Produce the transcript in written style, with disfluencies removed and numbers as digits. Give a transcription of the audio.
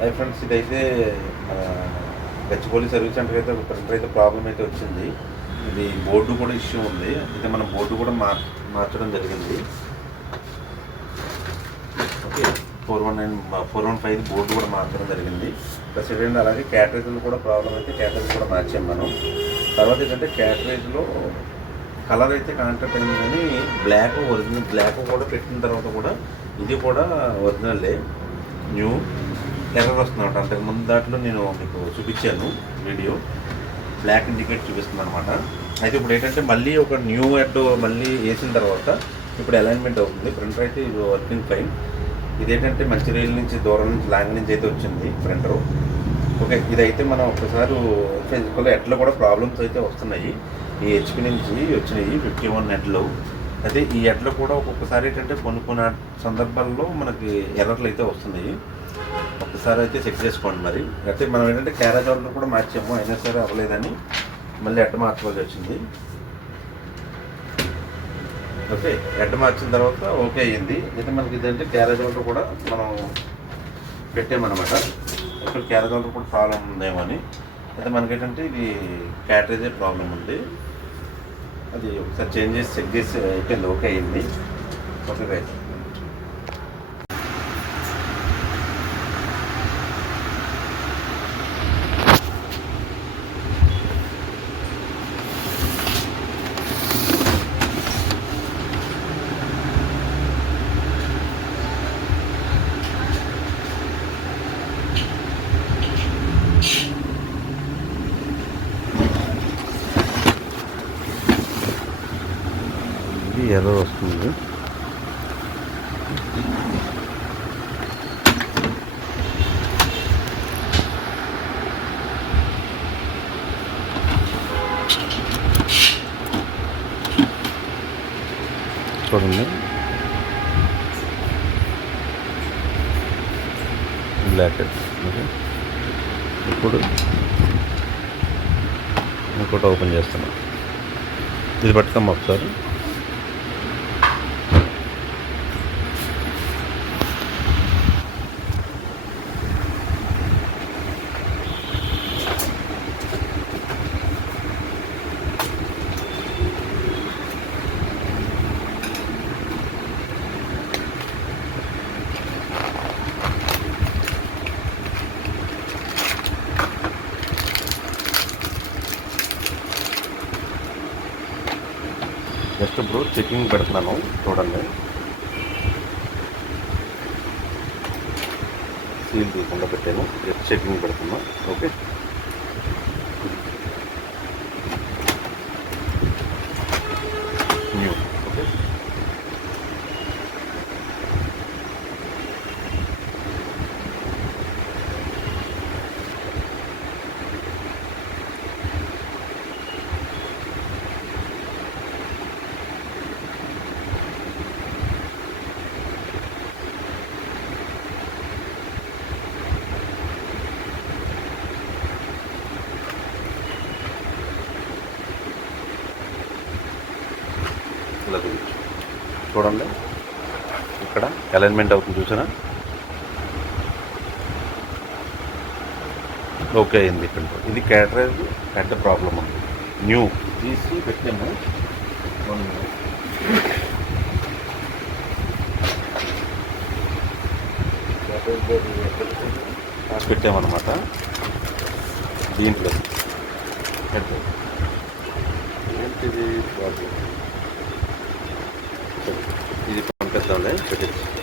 Hi friends, ఇదైతే మన Gachibowli service centre అయితే ఒక ప్రింటర్ అయితే ప్రాబ్లం అయితే వచ్చింది. ఇది బోర్డు కూడా ఇష్యూ ఉంది. అయితే మనం బోర్డు కూడా మార్చడం జరిగింది. ఓకే, 415 బోర్డు కూడా మార్చడం జరిగింది. ప్లస్ ఏంటంటే అలాగే క్యాటరేజ్లో కూడా ప్రాబ్లం అయితే క్యాటరేజ్ కూడా మార్చాం మనం. తర్వాత ఏంటంటే క్యాటరేజ్లో కలర్ అయితే కాంటాక్ట్ అయింది, కానీ ఒరిజినల్ బ్లాక్ కూడా పెట్టిన తర్వాత కూడా ఇది కూడా ఒరిజినల్లే న్యూ ఎర్రర్ వస్తుందన్నమాట. అంతకుముందు దాంట్లో నేను మీకు చూపించాను వీడియో, బ్లాక్ ఇండికేట్ చూపిస్తుంది అనమాట. అయితే ఇప్పుడు ఏంటంటే మళ్ళీ ఒక న్యూ హెడ్ మళ్ళీ వేసిన తర్వాత ఇప్పుడు అలైన్మెంట్ అవుతుంది. ప్రింటర్ అయితే ఇది వర్కింగ్ ఫైన్. ఇదేంటంటే మంచిర్యాల నుంచి దూరం నుంచి లాంగ్ నుంచి అయితే వచ్చింది ప్రింటరు. ఓకే, ఇదైతే మనం ఒకసారి ఫిజికల్ హెడ్లో కూడా ప్రాబ్లమ్స్ అయితే వస్తున్నాయి. ఈ హెచ్పి నుంచి వచ్చినాయి 51 హెడ్లు. అయితే ఈ హెడ్లో కూడా ఒక్కొక్కసారి ఏంటంటే కొన్ని సందర్భాల్లో మనకి ఎర్రర్లు అయితే వస్తున్నాయి. ఒకసారి అయితే చెక్ చేసుకోండి. మరి అయితే మనం ఏంటంటే క్యారేజ్ ఆర్డర్ కూడా మార్చాము, అయినా సరే అవ్వలేదని మళ్ళీ హెడ్ మార్చుకోవాల్సి వచ్చింది. ఓకే, హెడ్ మార్చిన తర్వాత ఓకే అయ్యింది. అయితే మనకి ఇదంటే క్యారేజ్ ఆర్డర్ కూడా మనం పెట్టామన్నమాట. ఇక్కడ క్యారేజ్ ఆర్డర్ కూడా ప్రాబ్లం ఉందేమో అని. అయితే మనకేంటంటే ఇది క్యాటరేజే ప్రాబ్లం ఉంది. అది ఒకసారి చేంజ్ చేసి చెక్ చేసి అయిపోయింది, ఓకే అయ్యింది. Okay right. ఎర్రర్ వస్తుంది. చూడండి, బ్లాక్. ఓకే, ఇప్పుడు ఇంకోటి ఓపెన్ చేస్తున్నాం. ఇది పట్టుకోమ్మా ఒకసారి. జస్ట్ ఇప్పుడు చెకింగ్ పెడుతున్నాను, చూడండి. సీల్ తీయకుండా పెట్టాను, జస్ట్ చెకింగ్ పెడుతున్నా. Okay, new. ఓకే, ఇలా చూడండి. ఇక్కడ అలైన్మెంట్ అవుతుంది, చూసారా? ఓకే అయింది. ఇక్కడ ఇది క్యాటరేజ్ పెద్ద ప్రాబ్లం ఉంది. న్యూ తీసి పెట్టాము, పెట్టామన్నమాట. దీంట్లో ఏంటిది ప్రాబ్లం? ఇది పంపిద్దాంలే, పెట్టచ్చు.